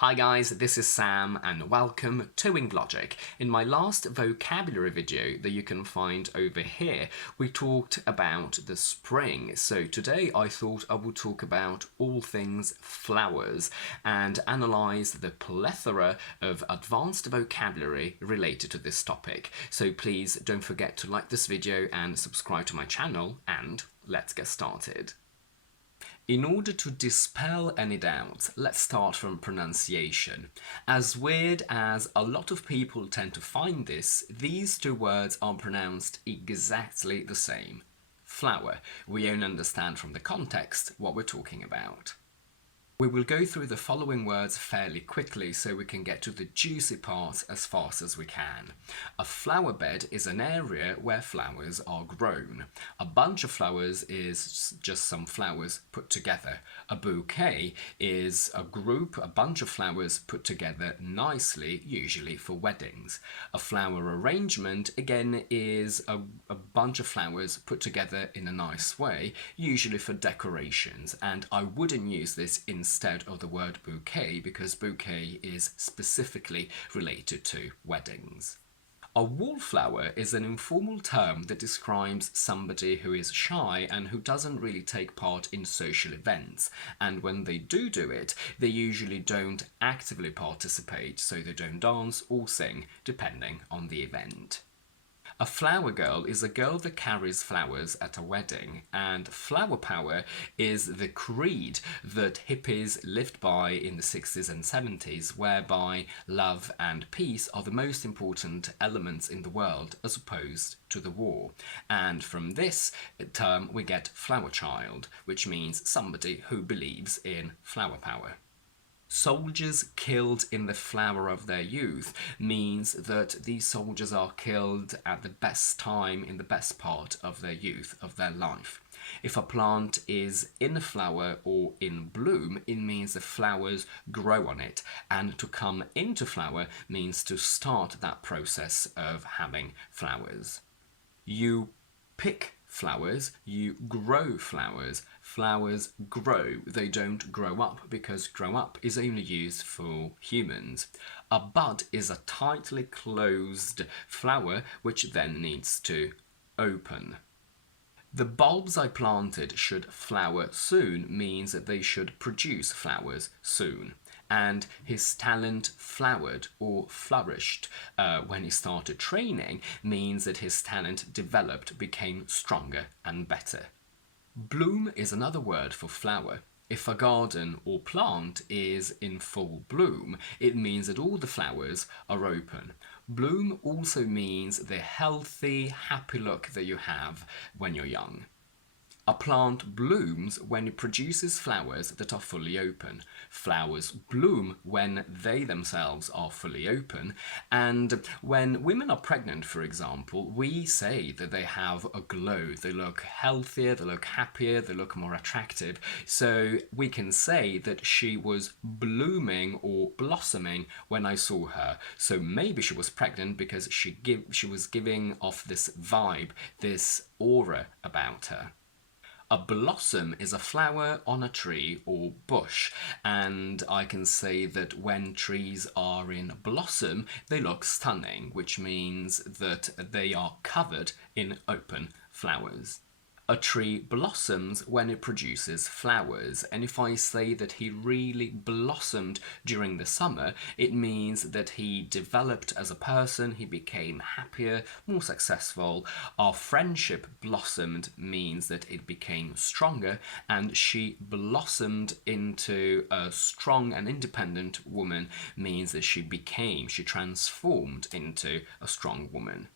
Hi guys, this is Sam and welcome to WingLogic. In my last vocabulary video that you can find over here, we talked about the spring. So today I thought I would talk about all things flowers and analyse the plethora of advanced vocabulary related to this topic. So please don't forget to like this video and subscribe to my channel, and let's get started. In order to dispel any doubts, let's start from pronunciation. As weird as a lot of people tend to find this, these two words are pronounced exactly the same. Flower. We only understand from the context what we're talking about. We will go through the following words fairly quickly so we can get to the juicy parts as fast as we can. A flower bed is an area where flowers are grown. A bunch of flowers is just some flowers put together. A bouquet is a bunch of flowers put together nicely, usually for weddings. A flower arrangement, again, is a bunch of flowers put together in a nice way, usually for decorations, and I wouldn't use this instead of the word bouquet because bouquet is specifically related to weddings. A wallflower is an informal term that describes somebody who is shy and who doesn't really take part in social events, and when they do it, they usually don't actively participate, so they don't dance or sing, depending on the event. A flower girl is a girl that carries flowers at a wedding, and flower power is the creed that hippies lived by in the 60s and 70s, whereby love and peace are the most important elements in the world as opposed to the war. And from this term we get flower child, which means somebody who believes in flower power. Soldiers killed in the flower of their youth means that these soldiers are killed at the best time in the best part of their youth, of their life. If a plant is in a flower or in bloom, it means the flowers grow on it, and to come into flower means to start that process of having flowers. You pick flowers, you grow flowers. Flowers grow, they don't grow up, because grow up is only used for humans. A bud is a tightly closed flower which then needs to open. The bulbs I planted should flower soon means that they should produce flowers soon. And his talent flowered or flourished when he started training means that his talent developed, became stronger and better. Bloom is another word for flower. If a garden or plant is in full bloom, it means that all the flowers are open. Bloom also means the healthy, happy look that you have when you're young. A plant blooms when it produces flowers that are fully open. Flowers bloom when they themselves are fully open, and when women are pregnant, for example, we say that they have a glow. They look healthier, they look happier, they look more attractive. So we can say that she was blooming or blossoming when I saw her. So maybe she was pregnant because she was giving off this vibe, this aura about her. A blossom is a flower on a tree or bush, and I can say that when trees are in blossom, they look stunning, which means that they are covered in open flowers. A tree blossoms when it produces flowers, and if I say that he really blossomed during the summer, it means that he developed as a person, he became happier, more successful. Our friendship blossomed means that it became stronger, and she blossomed into a strong and independent woman means that she transformed into a strong woman.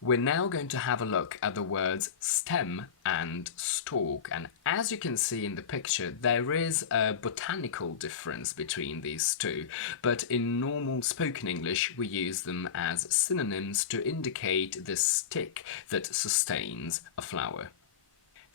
We're now going to have a look at the words stem and stalk, and as you can see in the picture, there is a botanical difference between these two, but in normal spoken English we use them as synonyms to indicate the stick that sustains a flower.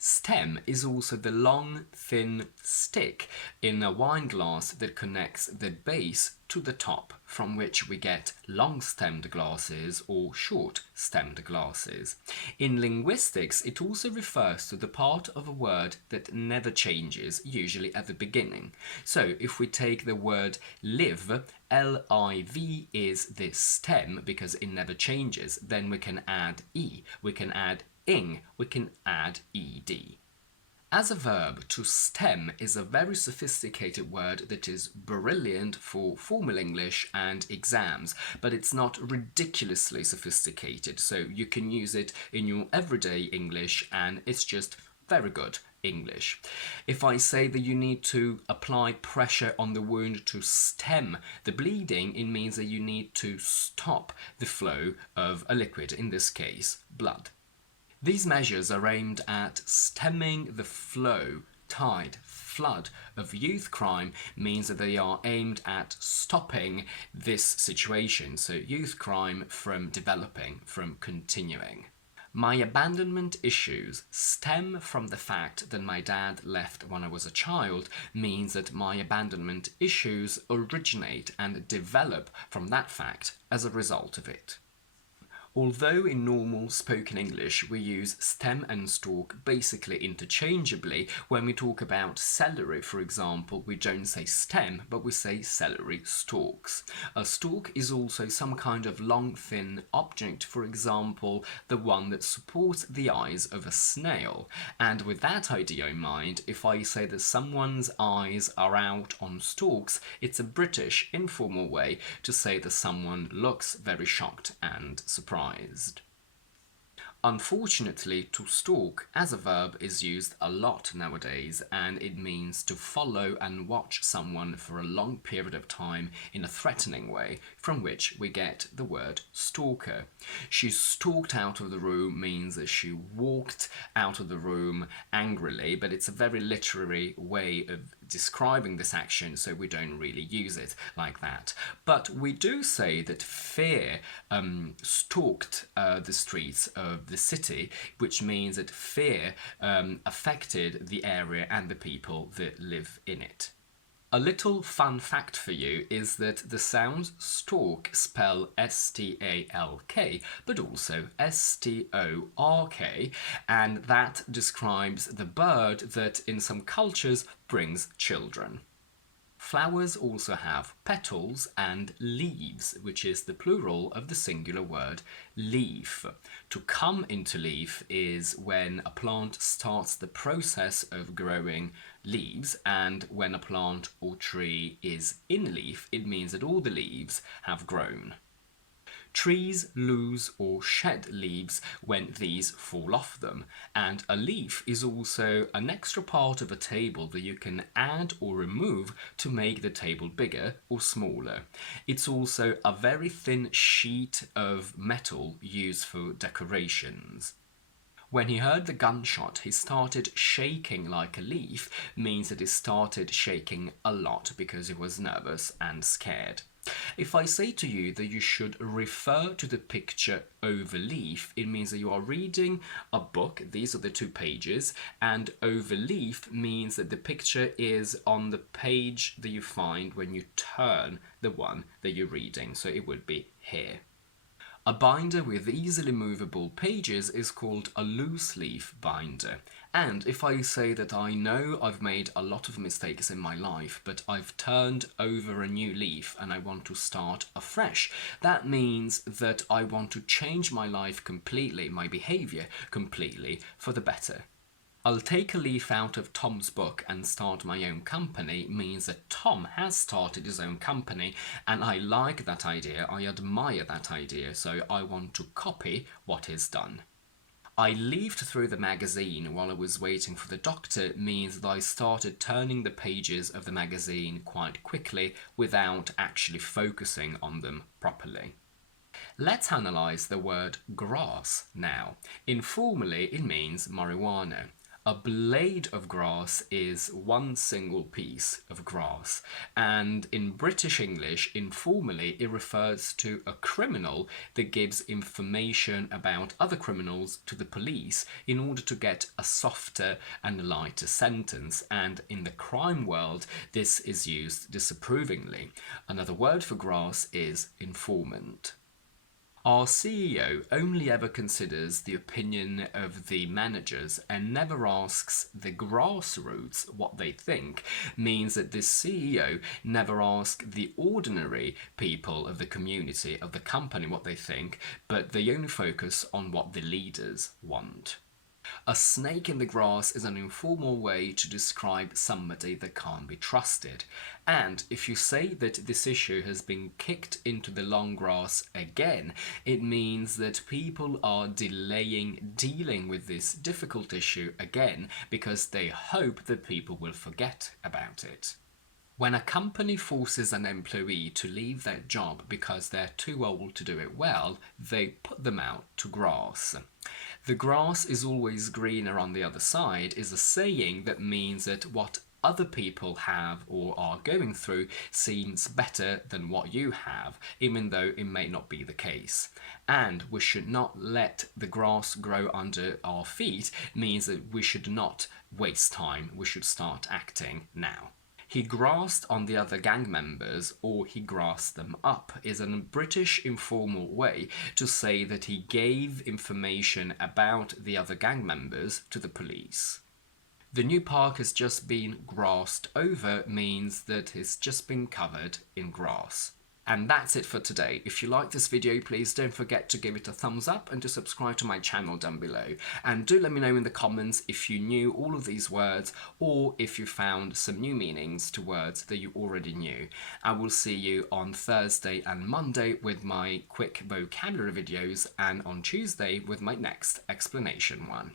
Stem is also the long, thin stick in a wine glass that connects the base to the top, from which we get long-stemmed glasses or short-stemmed glasses. In linguistics, it also refers to the part of a word that never changes, usually at the beginning. So if we take the word live, L-I-V is the stem because it never changes, then we can add E, we can add ing, we can add ed. As a verb, to stem is a very sophisticated word that is brilliant for formal English and exams, but it's not ridiculously sophisticated, so you can use it in your everyday English and it's just very good English. If I say that you need to apply pressure on the wound to stem the bleeding, it means that you need to stop the flow of a liquid, in this case, blood. These measures are aimed at stemming the flow, tide, flood of youth crime means that they are aimed at stopping this situation, so youth crime from developing, from continuing. My abandonment issues stem from the fact that my dad left when I was a child means that my abandonment issues originate and develop from that fact as a result of it. Although in normal spoken English we use stem and stalk basically interchangeably, when we talk about celery, for example, we don't say stem, but we say celery stalks. A stalk is also some kind of long, thin object, for example, the one that supports the eyes of a snail. And with that idea in mind, if I say that someone's eyes are out on stalks, it's a British informal way to say that someone looks very shocked and surprised. Unfortunately, to stalk as a verb is used a lot nowadays, and it means to follow and watch someone for a long period of time in a threatening way, from which we get the word stalker. She stalked out of the room means that she walked out of the room angrily, but it's a very literary way of describing this action, so we don't really use it like that. But we do say that fear stalked the streets of the city, which means that fear affected the area and the people that live in it. A little fun fact for you is that the sounds stalk spell S-T-A-L-K, but also S-T-O-R-K, and that describes the bird that in some cultures brings children. Flowers also have petals and leaves, which is the plural of the singular word leaf. To come into leaf is when a plant starts the process of growing leaves, and when a plant or tree is in leaf, it means that all the leaves have grown. Trees lose or shed leaves when these fall off them, and a leaf is also an extra part of a table that you can add or remove to make the table bigger or smaller. It's also a very thin sheet of metal used for decorations. When he heard the gunshot, he started shaking like a leaf, means that he started shaking a lot because he was nervous and scared. If I say to you that you should refer to the picture over leaf, it means that you are reading a book, these are the 2 pages, and over leaf means that the picture is on the page that you find when you turn the one that you're reading, so it would be here. A binder with easily movable pages is called a loose leaf binder. And if I say that I know I've made a lot of mistakes in my life, but I've turned over a new leaf and I want to start afresh, that means that I want to change my life completely, my behavior completely, for the better. I'll take a leaf out of Tom's book and start my own company means that Tom has started his own company, and I like that idea, I admire that idea, so I want to copy what he's done. I leafed through the magazine while I was waiting for the doctor means that I started turning the pages of the magazine quite quickly without actually focusing on them properly. Let's analyse the word grass now. Informally, it means marijuana. A blade of grass is one single piece of grass, and in British English, informally, it refers to a criminal that gives information about other criminals to the police in order to get a softer and lighter sentence, and in the crime world, this is used disapprovingly. Another word for grass is informant. Our CEO only ever considers the opinion of the managers and never asks the grassroots what they think, means that this CEO never asks the ordinary people of the community, of the company, what they think, but they only focus on what the leaders want. A snake in the grass is an informal way to describe somebody that can't be trusted. And if you say that this issue has been kicked into the long grass again, it means that people are delaying dealing with this difficult issue again because they hope that people will forget about it. When a company forces an employee to leave their job because they're too old to do it well, they put them out to grass. The grass is always greener on the other side is a saying that means that what other people have or are going through seems better than what you have, even though it may not be the case. And we should not let the grass grow under our feet means that we should not waste time, we should start acting now. He grassed on the other gang members, or he grassed them up, is a British informal way to say that he gave information about the other gang members to the police. The new park has just been grassed over means that it's just been covered in grass. And that's it for today. If you like this video, please don't forget to give it a thumbs up and to subscribe to my channel down below. And do let me know in the comments if you knew all of these words or if you found some new meanings to words that you already knew. I will see you on Thursday and Monday with my quick vocabulary videos and on Tuesday with my next explanation one.